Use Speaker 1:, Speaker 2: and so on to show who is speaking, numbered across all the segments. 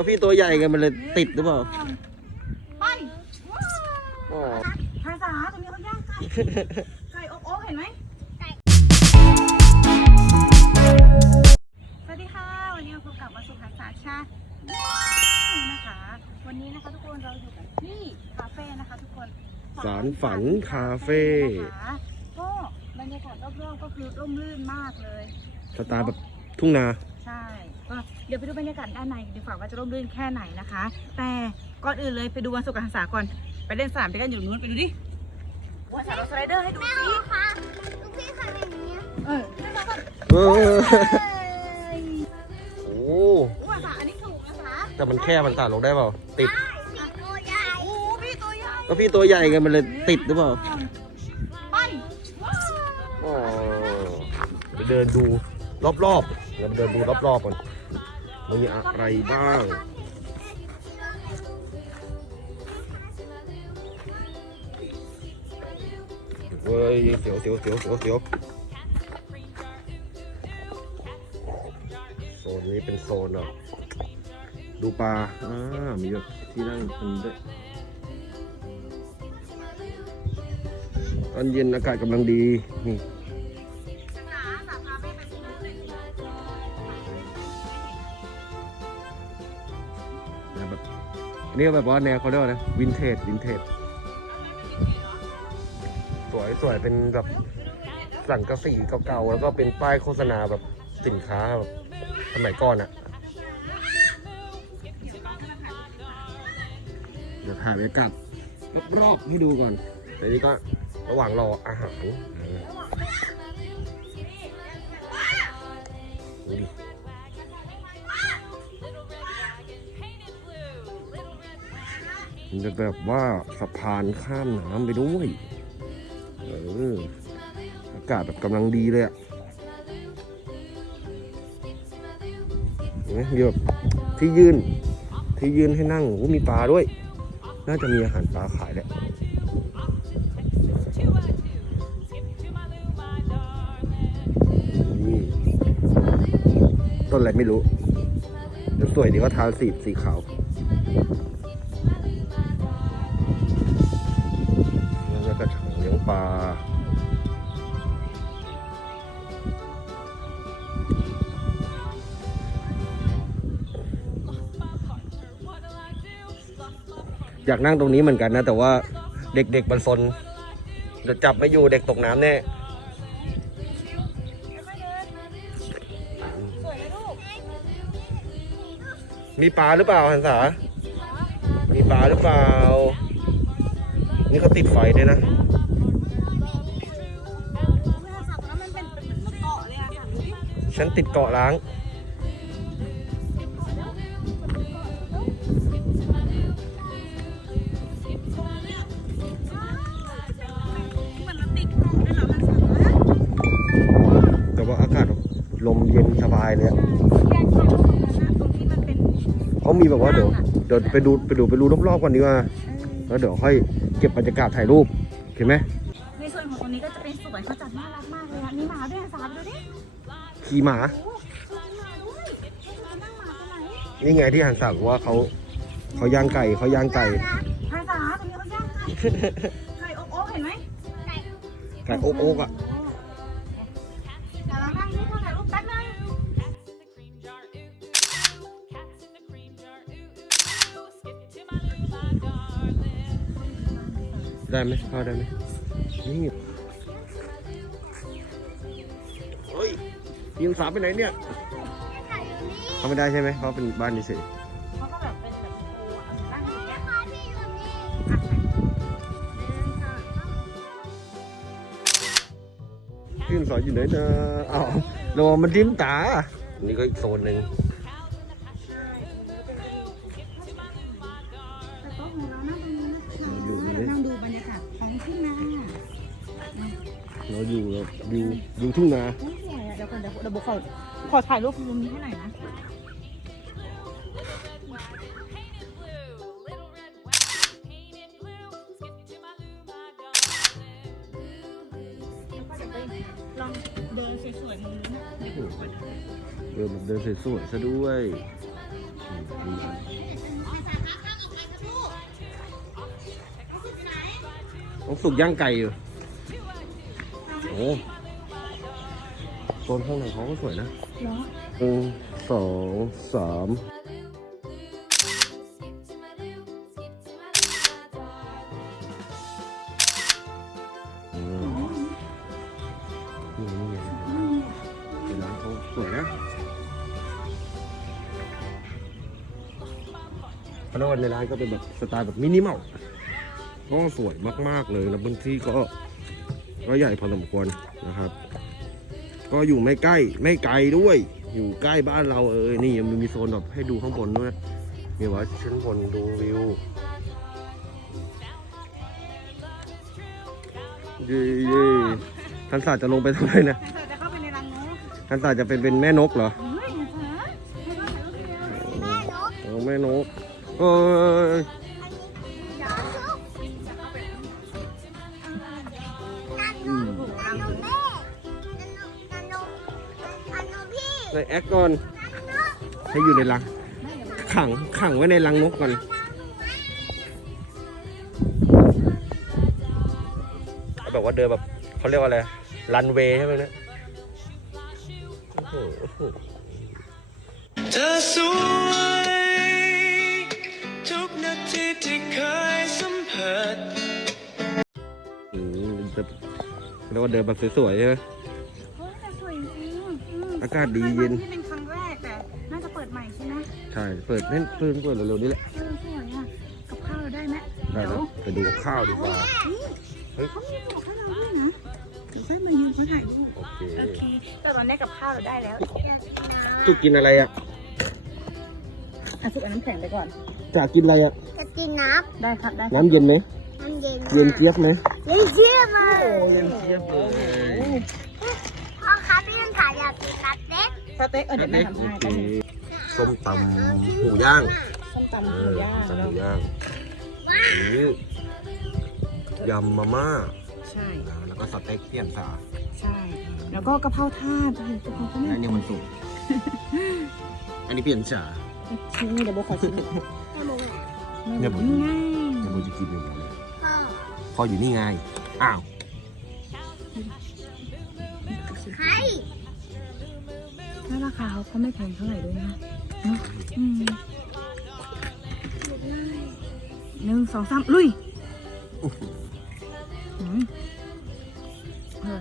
Speaker 1: ก็พี่ตัวใหญ่ไงมันเลยติดหรือเปล่า
Speaker 2: ไปว้าว
Speaker 1: อ๋อ
Speaker 2: ภาษาตรงนี้เขาย่างไก่ไก่อบโอ๊กเห็นไหมสวัสดีค่ะ วันนี้เราพบกับวัสุภาษาชาตินะคะ วันนี้นะคะทุกคนเราอยู่กันที่คาเฟ่นะคะ ทุกคน
Speaker 1: สารฝันคาเฟ่
Speaker 2: นะคะก็บรรยากาศรอบๆก็คือร่มรื่นมากเลย
Speaker 1: สไตล์แบบทุ่งนา
Speaker 2: ใช่ก็เดี๋ยวไปดูบรรยากาศด้านในดีกว่าว่าจะร่มรื่นแค่ไหนนะคะ แต่ก่อนอื่นเลยไปดูวันสุขการศึกษาก่อนไปเล่นสนามไปกันอยู่นู้นไปดูดิวันสนามสไลเดอร์ให้ดูสิ
Speaker 3: ค่ะลูกพี่ทำอย่างนี้
Speaker 2: เออเล่นมาก่อน
Speaker 1: เออ
Speaker 3: เอ้ย
Speaker 1: โอ้
Speaker 2: วันสนามอันนี้ถูกนะคะ
Speaker 1: แต่มันแค่มันตัดลงได้เปล่าติด
Speaker 3: สีโตัวใหญ่
Speaker 2: โอ้พี่ตัวใหญ่
Speaker 1: ก็พี่ตัวใหญ่ไงมันเลยติดหรือเปล่า
Speaker 2: ไปว้าว
Speaker 1: อ๋อไปเดินดูรอบๆ เราเดินดูรอบๆก่อนมีอะไรบ้างเฮ้ยเสียวเสียวเสียวเสียวเสียวโซนนี้เป็นโซนอะดูปลาอ่ามีแบบที่นั่งตรงนี้ด้วยตอนเย็นอากาศกำลังดีนี่
Speaker 2: นนี้
Speaker 1: แบบว่าแนวเขาเรียกว่านะวินเทจวินเทจสวยสวยเป็นแบบสังกะสีเก่าๆแล้วก็เป็นป้ายโฆษณาแบบสินค้าแบบสมัยก่อนอะเดี๋ยวถ่ายบรรยากาศรอบๆให้ดูก่อนแต่นี้ก็ระหว่างรออาหาร มันจะแบบว่าสะพานข้ามน้ำไปด้วย เออ อากาศแบบกำลังดีเลยอะเห็นไหมมีแบบที่ยืน ที่ยืนให้นั่งโอ้มีปลาด้วย น่าจะมีอาหารปลาขายแหละต้นอะไรไม่รู้แต่สวยดีก็ทาสีสีขาว ปลาอยากนั่งตรงนี้เหมือนกันนะ แต่ว่าเด็กๆมันซนเดี๋ยวจับไม่อยู่เด็กตกน้ำแน่มีปลาหรือเปล่าหันษา มีปลาหรือเปล่า นี่เขาติดไฟด้วยนะ ฉันติดเกาะล้าง แต่ว่าอากาศลมเย็นสบายเลยอะ
Speaker 2: แยกทางตรงนั้นอะตรงที่มันเป็น
Speaker 1: เขามีแบบว่าเดี๋ยวเดี๋ยวไปดูไปดูไปดูรอบๆก่อนดีกว่า แล้วเดี๋ยวค่อยเก็บบรรยากาศถ่ายรูปเห็นไหม
Speaker 2: สวนเขาจัดน่ารักมากเลยอะมีหมาด้วยอะสามดูดิ
Speaker 1: ขี่หมา
Speaker 2: โอ้มีหมาด้วยเรานั่งหมาตัวไหน
Speaker 1: นี่ไงที่หันสั่งว่าเขาเขาย่างไก่เขาย่างไก่
Speaker 2: ภาษาตรงนี้เขาย่างไก่ไก่อบโอ๊กเห็นไหม
Speaker 1: ไก่โอ๊กโอ๊กอะ
Speaker 2: เดี๋ยวเรานั่งนี่ถ่ายรูปแป๊บนึง
Speaker 1: ได้ไหมเข้าได้ไหมนี่ ยิงสามไปไหนเนี่ยเขาไม่ได้ใช่ไหมเขาเป็นบ้านเฉย
Speaker 2: เขาก็แบบเป็นแบบโอ้อะนั่งอยู่แค่
Speaker 3: พ่อพี่อยู่นี่
Speaker 2: อะถ่ายรูปหนึ่งสอง
Speaker 1: ๆยิงสอนอยู่ไหนนะอ้าวระวังมันดิ้นตา นี่ก็อีกโซนหนึ่ง
Speaker 2: แต่โต๊ะของเรานั่งตรงนี้นะคะนั่งดูบรรยากาศของที่นา
Speaker 1: เราอยู่เราอยู่อยู่ทุ่งนา
Speaker 2: โอ้ยสวยอะ เดี๋ยวก่นเดี๋ยวเดี๋ยวโบขอขอถ่ายรูปมุมนี้ให้หน่อยนะ ลองเดินสวยๆมุมนี้นะเดิน
Speaker 1: แบบเดินสวยๆซะด้วยอ้องสุกย่างไก่อยู่โอ้ ซนข้างในเขาก็สวยนะ
Speaker 2: เหรอ
Speaker 1: หนึ่งสองสามอืมนี่นี่ไงเห็นร้านเขาสวยนะพนักงานในร้านก็เป็นแบบสไตล์แบบมินิมอลก็สวยมาก ๆ เลยแล้วพื้นที่ก็ก็ใหญ่พอสมควรนะครับ ก็อยู่ไม่ใกล้ไม่ไกลด้วย อยู่ใกล้บ้านเราเออนี่ยังมีโซนแบบให้ดูข้างบนด้วยมีว่าชั้นบนดูวิวเย่เย่ท่านศาสตร์จะลงไปทำไมนะ
Speaker 2: เธอจะเข้าไปในรังนก
Speaker 1: ท่านศาสตร์จะเป็นเป็นแม่นกเหรอ
Speaker 2: เฮ้ยนะคะให้เราถ่ายรูปเดียว
Speaker 3: แม่นก
Speaker 1: เออแม่นกเอ้ย ในแอคก่อน ให้อยู่ในรัง ขัง ขังไว้ในรังนกก่อน แบบว่าเดินแบบเขาเรียกว่าอะไร รันเวย์ใช่ไหมเนี่ยโอ้โหโอ้โห
Speaker 4: เธอสวยทุกนาทีที่เคยสัมผัส
Speaker 1: อืมแบบเรียกว่าเดินแบบสวยๆใช่ไหม
Speaker 2: อืม
Speaker 1: อากาศดีเย็น
Speaker 2: ที่เป็นครั้งแรกแต่น่าจะเปิดใหม่ใช่ไหม
Speaker 1: ใช่เปิดเล่นเพิ่งเปิดเร็วๆนี่แหละ
Speaker 2: เออสวยอะกับข้าวเราได้ไหม
Speaker 1: ได้
Speaker 2: เดี๋ยว
Speaker 1: แล้วไปดูกับข้าวดีกว่า
Speaker 2: เขามีบอกให้เราด้วยนะเดี๋ยวค่อยมายืนเขาถ่ายรูป
Speaker 1: โอเค
Speaker 2: โอเคแต่ตอนนี้กับข้าวเราได้แล้ว
Speaker 1: จุกกินอะไรอะ
Speaker 2: อะสุกอันน้ำแข็งไปก่อน
Speaker 1: จากกินอะไรอะ
Speaker 3: จะกินน้
Speaker 2: ได้ครับได้
Speaker 1: น้ำเย็นไหมำ
Speaker 3: น้ำเย็น
Speaker 1: เย็นเจี๊ยบไหม
Speaker 3: เย็นเจี๊ยบเลย
Speaker 1: เย็นเจี๊ยบเลย
Speaker 3: พ่อครับพี่ยังถ่ายอยากกินสเต็ก
Speaker 2: สเต็กเออเดี๋ยวแม่ทำให้
Speaker 1: โอเค
Speaker 2: ก็มี
Speaker 1: ส้มตำหมูย่าง
Speaker 2: ส้มตำ
Speaker 1: เอ
Speaker 2: หมู
Speaker 1: อย่างตำห
Speaker 2: แล้
Speaker 1: มู
Speaker 2: ว
Speaker 1: ย่างนี่ยำมาม่า
Speaker 2: ใช่
Speaker 1: แล้วก็สเต็กเปี่ยนสา
Speaker 2: ใช่ แล้วก็กะเพราทาดโอ้โหกะเพราก็
Speaker 1: อั
Speaker 2: น่าน
Speaker 1: นี้มันสุกอันนี้เปลี่ยนฉา
Speaker 2: ชิมเดี๋ยวโบขอชิม
Speaker 3: ให้มึงอะ
Speaker 1: เนี่ยผม
Speaker 2: นี่ไง
Speaker 1: เดี๋ยวโบจะกินเองเลย
Speaker 3: พ่อ
Speaker 1: พออยู่นี่ไง อ้าว
Speaker 2: แล้วราคาเขาก็ไม่แพงเท่าไหร่ด้วยนะเนอะอืมหนึ่งสองสามลุยอืมเออ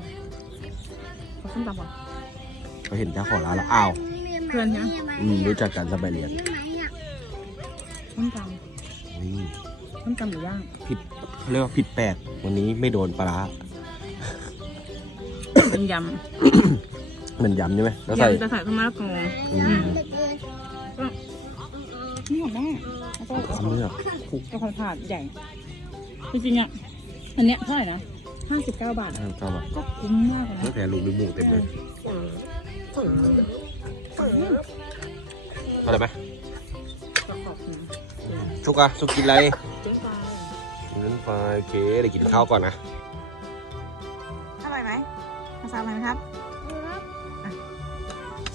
Speaker 2: ขอส้มตำก่อน
Speaker 1: ก็เห็นเจ้าของร้านแล้วอ้าว
Speaker 2: เพื่อนใช่ไหม
Speaker 1: อืมรู้จักกันสบายเรียน
Speaker 2: ส้มต
Speaker 1: นี่ำ
Speaker 2: ส้มตำหมูย่าง
Speaker 1: ผิดเขาเรียกว่าผิดแปลกวันนี้ไม่โดนปลาร้า
Speaker 2: เป็นย
Speaker 1: เหมือนยำใช่ไหมำแล้วใส่
Speaker 2: ยำจะใส่ข้าวมะละกอ
Speaker 1: อืม
Speaker 2: นี่ของแม่แล้วก็
Speaker 1: เขาเลือก
Speaker 2: กะเพราถาดใหญ่จริงๆอะอันเนี้ยเท่าไหร่นะห้าสิบเก้าบาทอะ
Speaker 1: เจ้าแบบ
Speaker 2: ก็คุ้มมากเลย
Speaker 1: ตั้
Speaker 2: นะ
Speaker 1: งแต่ลูกหรือหมูเต็มเลยอะไรไหม
Speaker 2: ก็ขอบคุณ
Speaker 1: ชุกอะชุกกินอะไร
Speaker 2: เจ๊ปลา
Speaker 1: กินนั้นไปโอเคเดี๋ยวกินข้าวก่อนนะ
Speaker 2: อร่อยไหมมาซาไหมครับ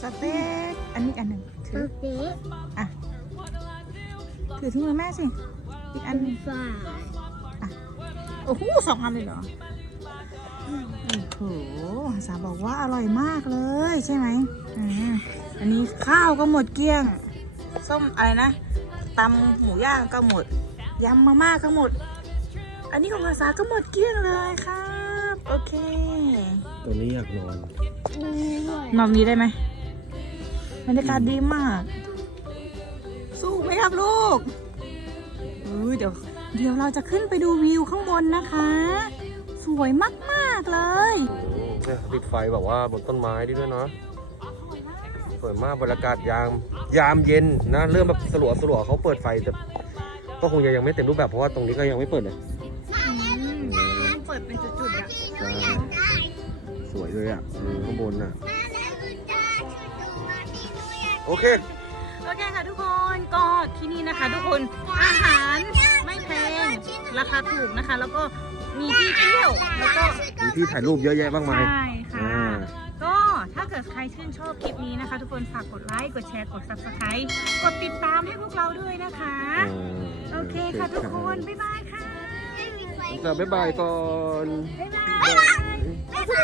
Speaker 2: สเต็กอันนี้อีกอันหนึ่งถือ
Speaker 3: โอเค
Speaker 2: ถือที่มือแม่สิอีกอันหนึ่ง
Speaker 3: ฝ่า
Speaker 2: โอ้โหสองอันเลยเหรอโอ้โหสาบอกว่าอร่อยมากเลยใช่ไหมอ่าอันนี้ข้าวก็หมดเกลี้ยง ส้มอะไรนะตำหมูย่างก็หมดยำมาม่าก็หมด อันนี้ของภาษาก็หมดเกลี้ยงเลยครับ โอเค
Speaker 1: ตัวนี้อยากนอน
Speaker 3: ดูด้วย
Speaker 2: นอนนี้ได้ไหม บรรยากาศดีมาก สู้ไหมครับลูกอุ้ยเดี๋ยวเดี๋ยวเราจะขึ้นไปดูวิวข้างบนนะคะ สวยมากๆเลย
Speaker 1: โอ้โหเนี่ยติดไฟแบบว่าบนต้นไม้ด้วยเนาะสวยมากบรรยากาศยามยามเย็นนะเริ่มแบบสลัวสลัวๆเขาเปิดไฟแต่ก็คงยังไม่เต็มรูปแบบเพราะว่าตรงนี้ก็ยังไม่เปิดเลย
Speaker 2: เปิดเป็นจุดๆอะ
Speaker 1: ใช่สวยเลยอะเออข้างบนอะ โอเค
Speaker 2: โอเคค่ะทุกคนก็ที่นี่นะคะ ทุกคนอาหารไม่แพงราคาถูกนะคะ แล้วก็มีที่เที่ยวแล้วก็
Speaker 1: มีที่ถ่ายรูปเยอะแยะมากมาย
Speaker 2: ใช่ค่ะ
Speaker 1: อ่า
Speaker 2: ก็ถ้าเกิดใครชื่นชอบคลิปนี้นะคะ ทุกคนฝากกดไลค์กดแชร์กด subscribe กดติดตามให้พวกเราด้วยนะคะ โอเคค่ะทุกคน บ๊ายบายค่ะ
Speaker 3: ไม่มีไฟ
Speaker 1: จะบ๊ายบายก่อน
Speaker 2: บ๊าย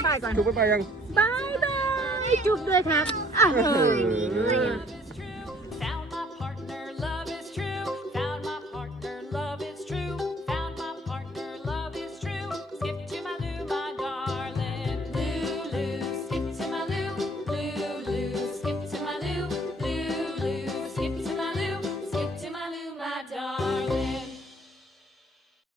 Speaker 2: บายก่อน
Speaker 1: ทุกบ๊ายบายยัง
Speaker 2: บายบายจุ๊บด้วยครับ อะเออ